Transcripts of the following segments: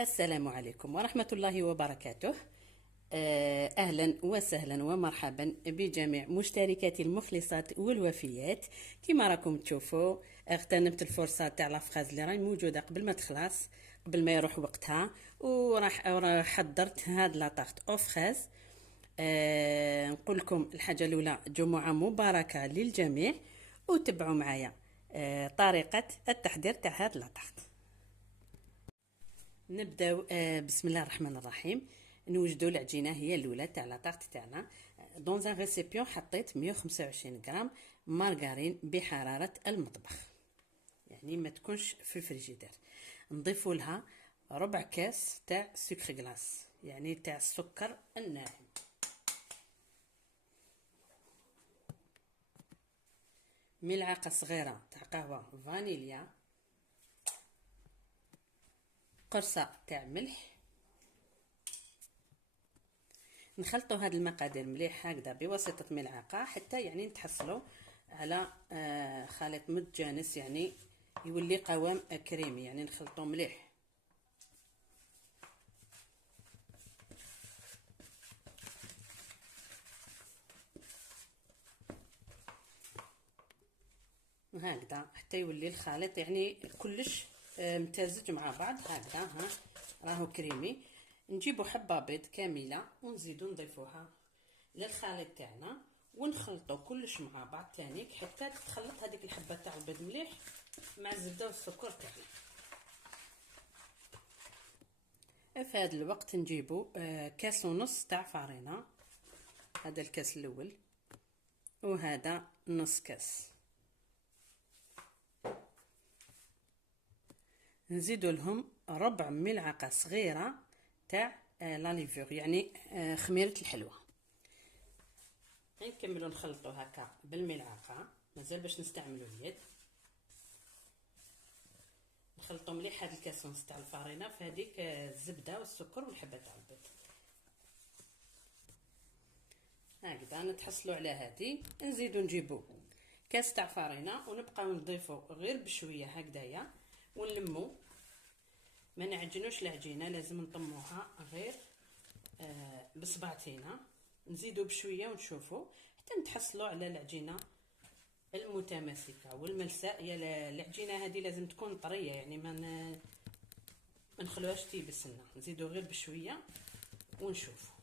السلام عليكم ورحمة الله وبركاته. أهلا وسهلا ومرحبا بجميع مشتركاتي المخلصات والوفيات. كما راكم تشوفوا اغتنمت الفرصة تاع لافخاز اللي راهي موجودة قبل ما تخلص، قبل ما يروح وقتها، وراح حضرت هاد لاطاغت اوفخاز. نقول لكم الحاجة الأولى جمعة مباركة للجميع، وتبعوا معايا طريقة التحضير تاع هاد لاطاغت. نبداو بسم الله الرحمن الرحيم. نوجدوا العجينه هي الاولى تاع لاطاغت تاعنا. دون ان ريسيبيون حطيت 125 غرام مارغرين بحراره المطبخ، يعني ما تكونش في الفريجيدير. نضيفوا لها ربع كاس تاع سكر غلاس، يعني تاع السكر الناعم. ملعقه صغيره تاع قهوه فانيليا، قرصه تاع ملح. نخلطوا هاد المقادير مليح هكذا بواسطه ملعقه حتى يعني نتحصلوا على خليط متجانس، يعني يولي قوام كريمي، يعني نخلطوا مليح. هكذا حتى يولي الخليط يعني كلش متزج مع بعض هكذا. ها راهو كريمي. نجيبوا حبه بيض كامله ونزيدوا نضيفوها للخليط تاعنا ونخلطوا كلش مع بعض تانيك حتى تتخلط هذيك الحبه تاع البيض مليح مع الزبده والسكر تاعنا. في هذا الوقت نجيبوا كاس ونص تاع فرينه، هذا الكاس الاول وهذا نص كاس. نزيدوا لهم ربع ملعقه صغيره تاع لاليفور، يعني خميره الحلوى. نكملوا نخلطوا هكا بالملعقه، مازال باش نستعملوا اليد. نخلطوا مليح هذا الكاس ونص تاع الفرينه في هذيك الزبده والسكر والحبه تاع البيض. هكذا نتحصلوا على هذه. نزيدوا نجيبوا كاس تاع فرينه ونبقاو نضيفوا غير بشويه هكذايا ونلموا. ما نعجنوش العجينه، لازم نطموها غير بصبعتينا. نزيدوا بشويه ونشوفوا حتى نتحصلوا على العجينه المتماسكه والملساء. يا العجينه هذه لازم تكون طريه، يعني ما نخلوهاش تيبس لنا. نزيدوا غير بشويه ونشوفوا،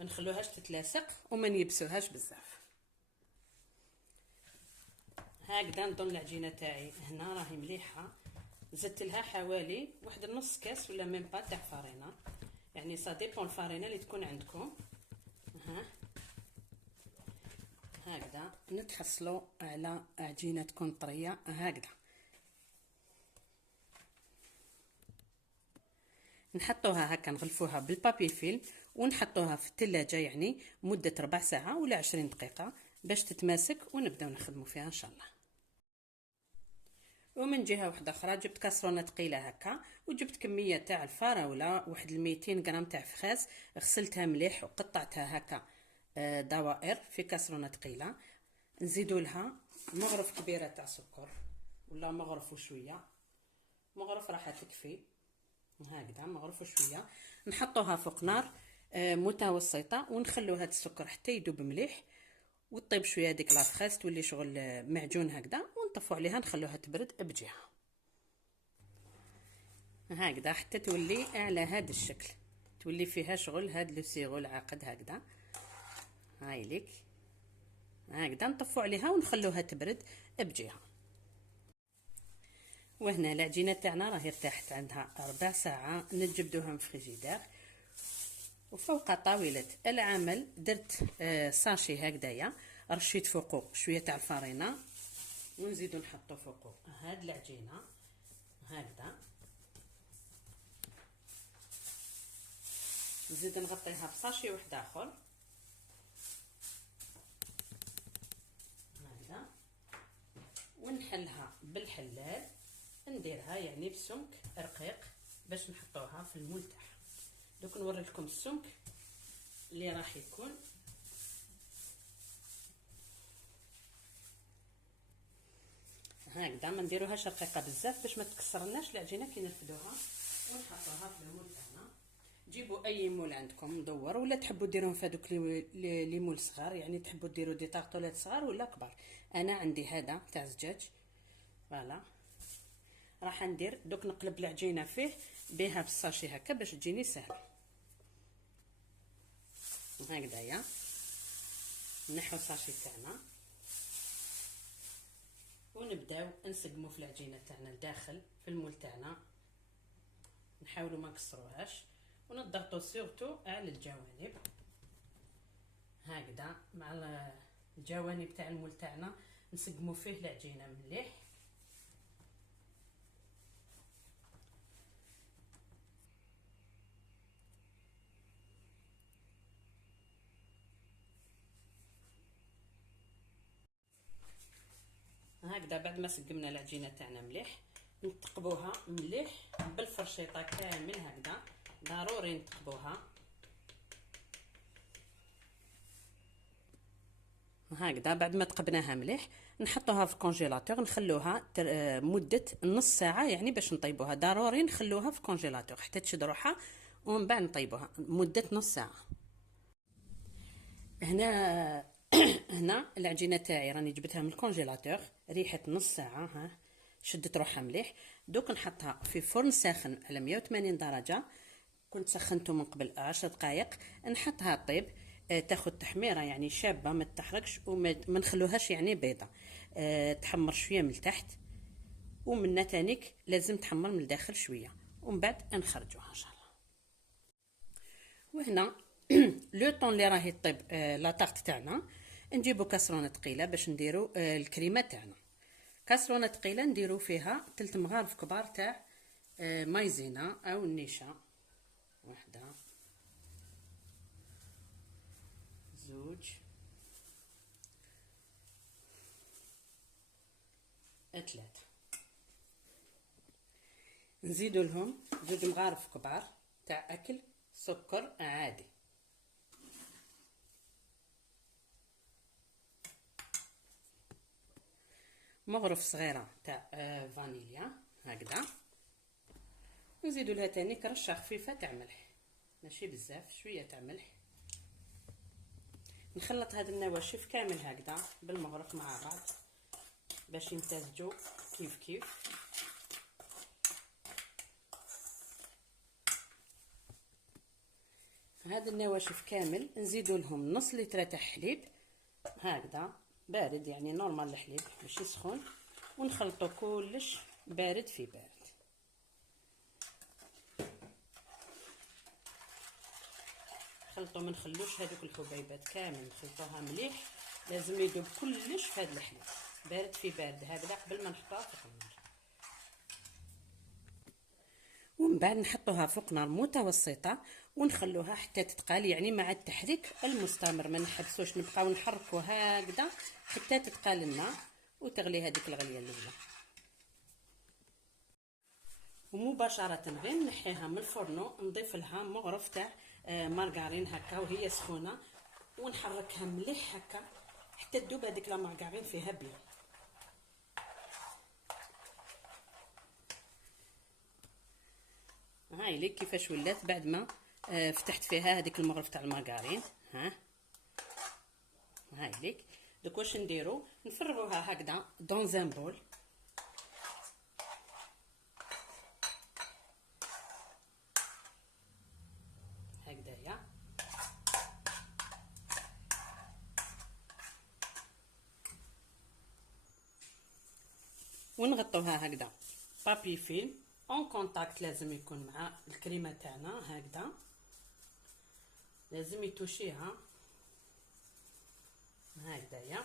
ما نخلوهاش تتلاصق وما نيبسوهاش بزاف. هكذا نظن العجينه تاعي هنا راهي مليحه. زدت لها حوالي واحد نص كاس ولا ميم با تاع فرينه، يعني صا ديبون الفرينه اللي تكون عندكم. هكذا نتحصلوا على عجينه تكون طريه هكذا. نحطوها هكا، نغلفوها بالبابي فيلم ونحطوها في الثلاجه، يعني مده ربع ساعه ولا 20 دقيقه باش تتماسك، ونبداو نخدموا فيها ان شاء الله. ومن جهه واحده اخرى جبت كاسرونه ثقيله هكا، وجبت كميه تاع الفراوله واحد 200 غرام تاع فخاز، غسلتها مليح وقطعتها هكا دوائر في كاسرونه ثقيله. نزيدوا لها مغرف كبيره تاع سكر ولا مغرف وشويه، مغرف راح تكفي هكذا، مغرف وشويه. نحطوها فوق نار متوسطه ونخلو هاد السكر حتى يذوب مليح وطيب شويه هذيك لافخاز، تولي شغل معجون هكذا. ونطفوا عليها نخلوها تبرد بجهه هكذا حتى تولي على هذا الشكل، تولي فيها شغل هاد لو سيرو العقد هكذا. هاي ليك هكذا نطفوا عليها ونخلوها تبرد بجهه. وهنا العجينه تاعنا راهي ارتاحت عندها ربع ساعه. نجبدوها من الفريجيدير، وفوق طاوله العمل درت ساشي هكذايا، رشيت فوقه شويه تاع الفرينه ونزيدو نحطو فوقه هاد العجينه هكذا. نزيد نغطيها بساشي واحد اخر هكذا، ونحلها بالحلال. نديرها يعني بسمك رقيق باش نحطوها في المول تاعها. دوك نوري لكم السمك اللي راح يكون. هكذا ما نديروهاش رقيقه بزاف باش ما تكسرناش العجينه كي نرفدوها ونحطوها في المول تاعنا. جيبوا اي مول عندكم مدور، ولا تحبوا ديروهم في هذوك لي مول صغار، يعني تحبوا ديروا دي طارطولات صغار ولا كبار. انا عندي هذا تاع الزجاج. فوالا راح ندير دوك نقلب العجينه فيه بها بالساشي هكا باش تجيني سهله. هكذايا نحو الساشي تاعنا ونبداو نسقمو في العجينه تاعنا لداخل في المول تاعنا. نحاولوا ما نكسروهاش ونضغطوا سورتو على الجوانب هكذا. مع الجوانب تاع المول تاعنا نسقمو فيه العجينه مليح. هكذا بعد ما سقمنا العجينه تاعنا مليح نتقبوها مليح بالفرشيطه كامل. هكذا ضروري نتقبوها هكذا. بعد ما تقبناها مليح نحطوها في الكونجيلاتور، نخلوها مده نص ساعه، يعني باش نطيبوها ضروري نخلوها في الكونجيلاتور حتى تشد روحها، ومن بعد نطيبوها مده نص ساعه. هنا هنا العجينه تاعي راني جبتها من الكونجيلاتور ريحه نص ساعه، ها شدت روحها مليح. دوك نحطها في فرن ساخن على 180 درجه، كنت سخنته من قبل 10 دقائق. نحطها طيب تاخد تحميره يعني شابه، ما تحرقش وما نخلوهاش يعني بيضه. تحمر شويه من التحت ومن تانيك لازم تحمر من الداخل شويه، ومن بعد نخرجوها ان شاء الله. وهنا لو طون اللي راهي طيب لا طارت تاعنا، نجيبو كاسرونه ثقيله باش نديرو الكريمه تاعنا. كاسرونه ثقيله نديرو فيها 3 مغارف كبار تاع مايزينا او النشا. واحده، زوج، 3. نزيدو لهم 2 مغارف كبار تاع اكل سكر عادي. مغرف صغيره تاع فانيليا هكذا. نزيدو لها تاني رشه خفيفه تاع ملح، ماشي بزاف، شويه تاع ملح. نخلط هاد النواشف كامل هكذا بالمغرف مع بعض باش يمتزجوا كيف كيف. هاد النواشف كامل نزيدو لهم نص لتر تاع حليب هكذا بارد، يعني نورمال الحليب ماشي سخون، ونخلطو كلش بارد في بارد. نخلطو ما نخلوش هذوك الحبيبات كامل، نخلطوها مليح، لازم يذوب كلش في هذا الحليب بارد في بارد هكذا قبل ما نحطوها في النار. ومن بعد نحطوها فوق نار متوسطه ونخلوها حتى تتقال، يعني مع التحريك المستمر، ما نحبسوش نبقاو نحركو هكذا حتى تتقال لنا وتغلي هذيك الغليه الاولى. ومباشره غير نحيها من الفرن، نضيف لها مغرف تاع مارغرين هكا وهي سخونه، ونحركها مليح هكا حتى تذوب هذيك لا مارغرين فيها بيان. هاي لي كيفاش ولات بعد ما فتحت فيها هذيك المغرف تاع المارغرين. هاي ليك دوك واش نديرو، نفرغوها هكذا دون زان بول. هكذايا ونغطوها هكذا بابي فيلم اون كونتاكت، لازم يكون مع الكريمه تاعنا هكذا، لازم يتوشيها هكذايا.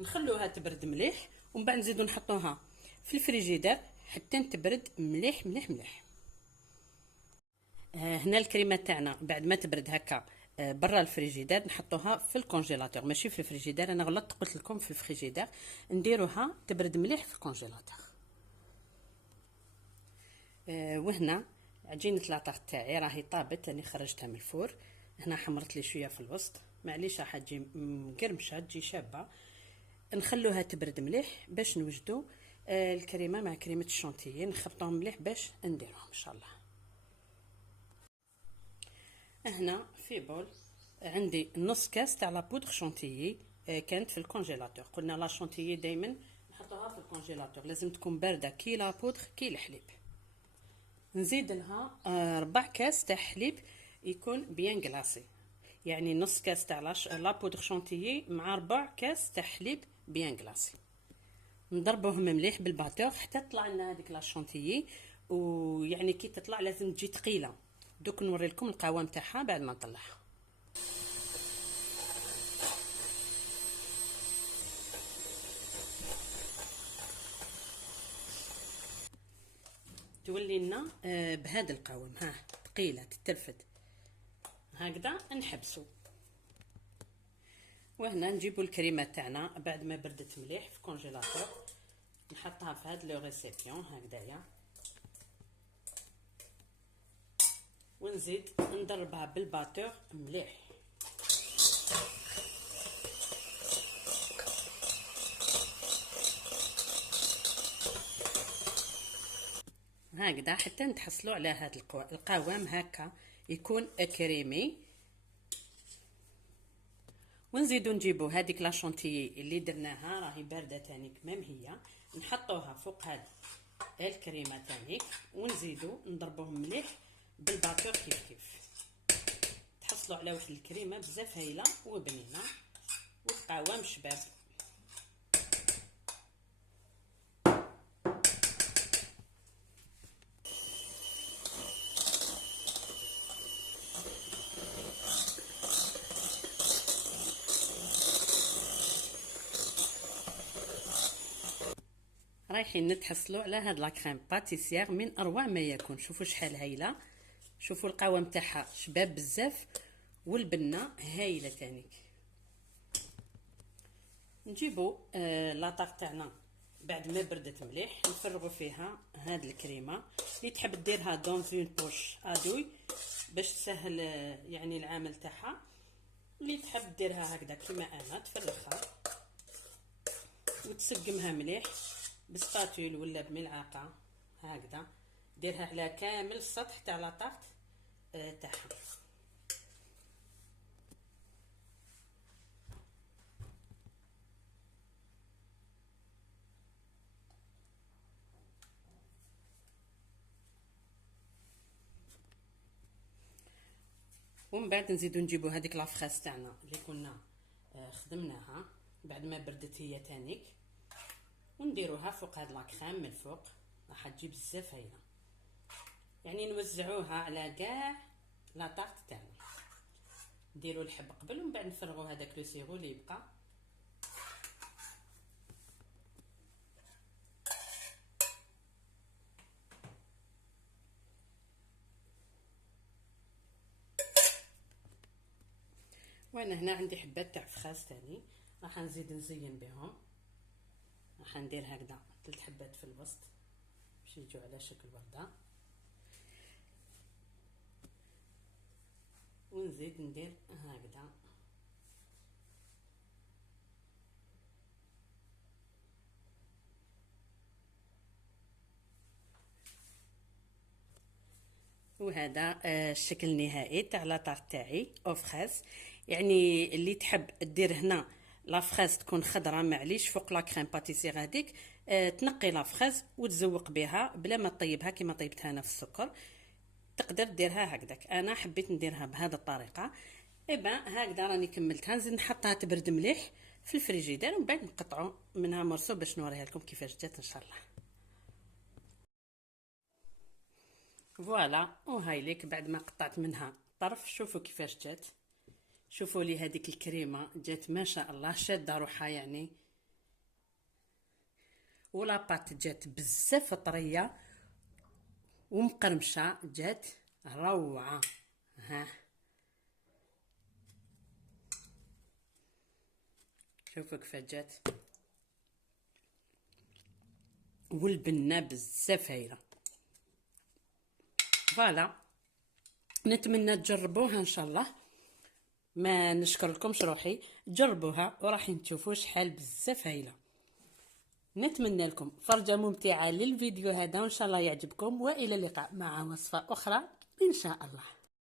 نخلوها تبرد مليح ومن بعد نزيدو نحطوها في الفريجيدير حتى تبرد مليح مليح مليح. هنا الكريمه تاعنا بعد ما تبرد هكا برا الفريجيدير نحطوها في الكونجيلاتور، ماشي في الفريجيدير، انا غلطت قلت لكم في الفريجيدير، نديروها تبرد مليح في الكونجيلاتور. وهنا عجينه لاطاغ تاعي راهي طابت، راني خرجتها من الفور. هنا حمرت لي شويه في الوسط، معليش راح تجي مقرمشه تجي شابه. نخلوها تبرد مليح باش نوجدوا الكريمه مع كريمه الشونتيي، نخلطوهم مليح باش نديروهم ان شاء الله. هنا في بول عندي نص كاس تاع لا بودر شونتيي، كانت في الكونجيلاتور. قلنا لا شونتيي دائما نحطوها في الكونجيلاتور، لازم تكون بارده كي لا بودر كي الحليب. نزيد لها 4 كاس تاع حليب يكون بيان كلاصي، يعني نص كاس تاع لا بودر شونتيي مع 4 كاس تاع حليب بيان كلاصي. نضربوهم مليح بالباتور حتى تطلع لنا هذيك لا شونتيي، ويعني كي تطلع لازم تجي ثقيله. دوك نوري لكم القوام تاعها بعد ما نطلعها. تولي لنا بهذا القوام، ها ثقيله تترفد هكذا. نحبسو وهنا نجيبو الكريمه تاعنا بعد ما بردت مليح في الكونجيلاتور، نحطها في هذا لو ريسيبيون هكذايا، ونزيد نضربها بالباتور مليح. هكذا حتى نتحصلوا على هذا القوام هكا يكون كريمي. ونزيدو نجيبو هذيك لا شونتيي اللي درناها، راهي بارده تانيك ميم هي، نحطوها فوق هذه الكريمه تانيك، ونزيدو نضربوهم مليح بالباتور كيف كيف. تحصلوا على واحد الكريمه بزاف هايله وبنينه وقوام شباب. رايحين نتحصلوا على هاد لا كريم باتيسيير من اروع ما يكون. شوفوا شحال هايله، شوفوا القوام تاعها شباب بزاف والبنه هايله تانيك. نجيبوا لاطاق تاعنا بعد ما بردت مليح، نفرغوا فيها هاد الكريمه. اللي تحب ديرها دون اون بوش ادوي باش تسهل يعني العمل تاعها، اللي تحب ديرها هكذا كيما انا تفرغها وتسقمها مليح بسباتول ولا بملعقه هكذا، ديرها على كامل السطح تاع لاطاق تاعها. ومن بعد نزيدو نجيبو هذيك لافخاس تاعنا اللي كنا خدمناها بعد ما بردت هي تانيك، ونديروها فوق هاد لاكريم من الفوق. راح تجي بزاف هايله، يعني نوزعوها على كاع لاطاق تاعنا. نديرو الحب قبل ومن بعد نفرغو هذاك لو سيرو اللي يبقى. وانا هنا عندي حبات تاع فخاز تاني، راح نزيد نزين بهم. راح ندير هكذا 3 حبات في الوسط باش يجوا على شكل ورده، ونزيد ندير هكذا. وهذا الشكل النهائي تاع لاطاق تاعي او فخاز. يعني اللي تحب دير هنا لا فخاز تكون خضراء، معليش فوق لا كريم باتيسير هذيك تنقي لا فخاز وتزوق بها بلا ما تطيبها كيما طيبتها انا في السكر. تقدر ديرها هكذاك، انا حبيت نديرها بهذه الطريقه. ايبا هكذا راني كملتها. نزيد نحطها تبرد مليح في الفريجيدير ومن بعد نقطعوا منها مرسو باش نوريها لكم كيفاش جات ان شاء الله. فوالا، وهاي ليك بعد ما قطعت منها طرف. شوفوا كيفاش جات، شوفوا لي هذيك الكريمه جات ما شاء الله شاده روحها يعني، ولا بات جات بزاف طريه ومقرمشه، جات روعه. ها شوفوا كيفاش جات، والبنه بزاف هايله. فوالا، نتمنى تجربوها ان شاء الله. ما نشكر لكمش روحي، جربوها وراح تشوفوا شحال بزاف هايله. نتمنى لكم فرجه ممتعه للفيديو هذا وان شاء الله يعجبكم، والى اللقاء مع وصفه اخرى ان شاء الله.